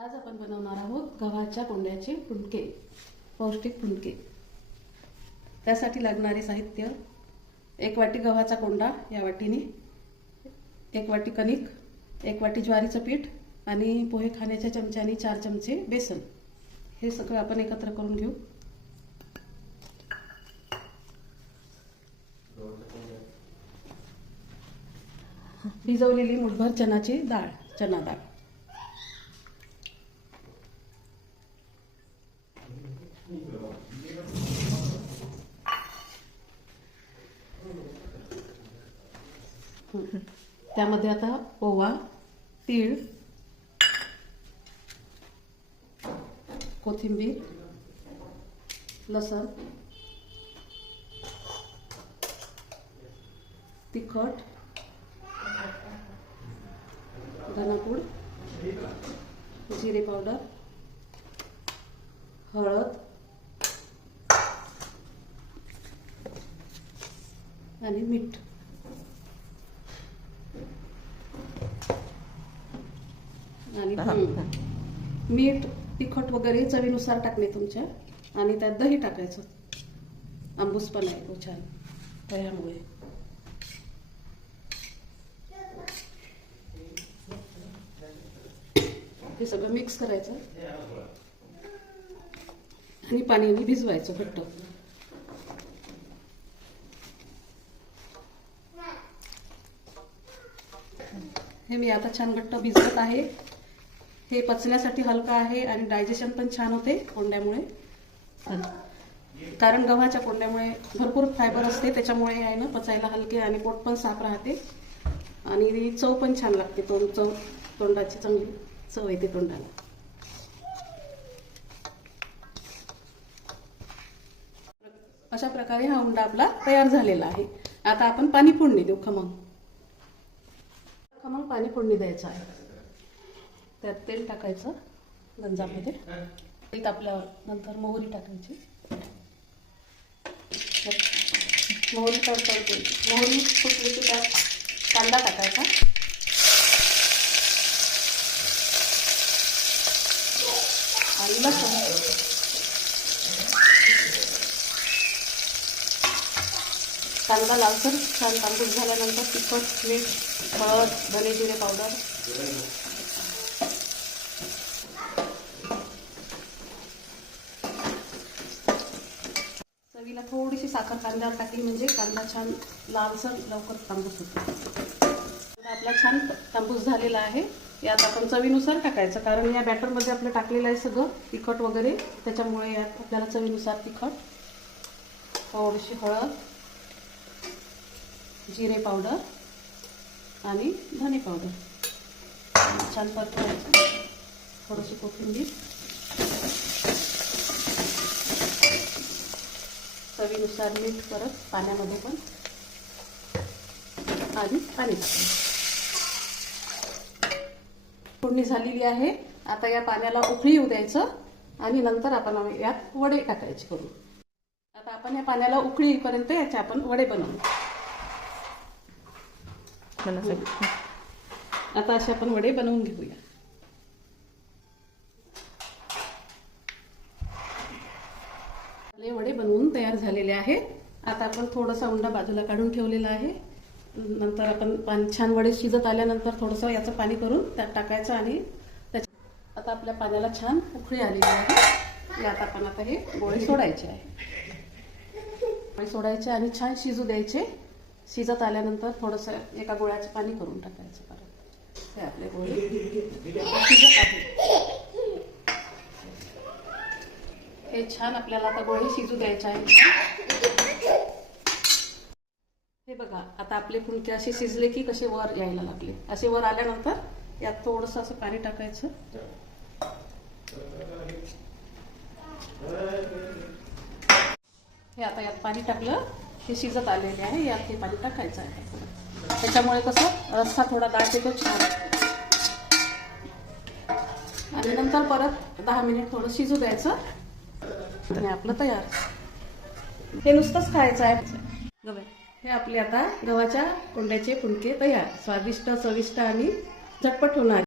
आज आपण बनवणार आहोत गव्हाच्या कोंड्याचे पुणके पौष्टिक फुंडके त्यासाठी लागणारे साहित्य एक वाटी गव्हाचा कोंडा या वाटीने एक वाटी कणिक एक वाटी ज्वारीचं पीठ आणि पोहे खाण्याच्या चमच्याने चार चमचे बेसन. हे सगळं आपण एकत्र करून घेऊ. भिजवलेली मुठभर चणाची डाळ चना डाळ. त्यामध्ये आता ओवा तीळ कोथिंबीर लसण तिखट धनापूड जिरे पावडर हळद आणि मीठ. आणि. मीठ तिखट वगैरे चवीनुसार टाकणे तुमच्या. आणि त्यात दही टाकायचं. आंबूस पण आहे तो छान. दह्यामुळे हे सगळं मिक्स करायचं. आणि पाण्याने भिजवायचं घट्ट. हे मी आता छान घट्ट भिजवत आहे. हे पचण्यासाठी हलका आहे आणि डायजेशन पण छान होते कोंड्यामुळे. कारण गव्हाच्या कोंड्यामुळे भरपूर फायबर असते त्याच्यामुळे आहे ना पचायला हलके आणि पोट पण साफ राहते. आणि चव पण छान लागते तोंड चव तोंडाची चांगली चव येते तोंडाला. अशा प्रकारे हा उंडा आपला तयार झालेला आहे. आता आपण पाणी फोडणी देऊ खमंग. खमंग पाणी फोडणी द्यायचं आहे. त्यात तेल टाकायचं गंजामध्ये. तेल तापल्यावर नंतर मोहरी टाकायची. मोहरी टाकायची मोहरी फुटली की त्यात कांदा टाकायचा. आणि लसूण. कांदा लालसर छान तांबूस झाल्यानंतर तिखट मीठ हळद धने जिरे पावडर. चवीला थोडीशी साखर कांद्यावर टाकली म्हणजे कांदा छान लालसर लवकर तांबूस होतो. आपला छान तांबूस झालेला आहे. यात आपण चवीनुसार टाकायचं कारण या बॅटरमध्ये आपलं टाकलेलं आहे सगळं तिखट वगैरे. त्याच्यामुळे यात आपल्याला चवीनुसार तिखट थोडीशी हळद जिरे पावडर आणि धने पावडर. छान परतायचं थोडीशी कोथिंबीर. चवीनुसार मीठ परत पाण्यामध्ये पण. आणि पाणी. फोडणी झालेली आहे. आता या पाण्याला उकळी येऊ द्यायचं आणि नंतर आपण यात वडे टाकायचे करून. आता आपण या पाण्याला उकळी येईपर्यंत याचे आपण वडे बनवू. आता असे आपण वडे बनवून घेऊया आपले वडे बनवून तयार झालेले आहे. आता आपण थोडासा उंडा बाजूला काढून ठेवलेला आहे. नंतर आपण पाणी छान वडे शिजत आल्यानंतर थोडंसं याचं पाणी करून त्यात टाकायचं आणि त्याच्या आता आपल्या पाण्याला छान उकळी आलेली आहे. यात आपण आता हे गोळे सोडायचे आहे. गोळे सोडायचे आणि छान शिजू द्यायचे. शिजत आल्यानंतर थोडंसं एका गोळ्याचं पाणी करून टाकायचं परत. हे आपले गोळे. शिजत आहे. हे छान आपल्याला आता गोळे शिजू द्यायचे आहे हे बघा आता आपले फुलके असे शिजले की कसे वर यायला लागले. असे वर आल्यानंतर यात थोडस असं पाणी टाकायचं. हे आता यात पाणी टाकलं हे शिजत आलेले आहे यात हे पाणी टाकायचं आहे. त्याच्यामुळे कसं रस्सा थोडा दाट येतो छान. आणि नंतर परत दहा मिनिट थोडं शिजू द्यायचं. आणि आपलं तयार. हे नुसतंच खायचं आहे. गव्हा हे आपले आता गव्हाच्या कोंड्याचे फुणके तयार. स्वादिष्ट चविष्ट आणि झटपट होणार.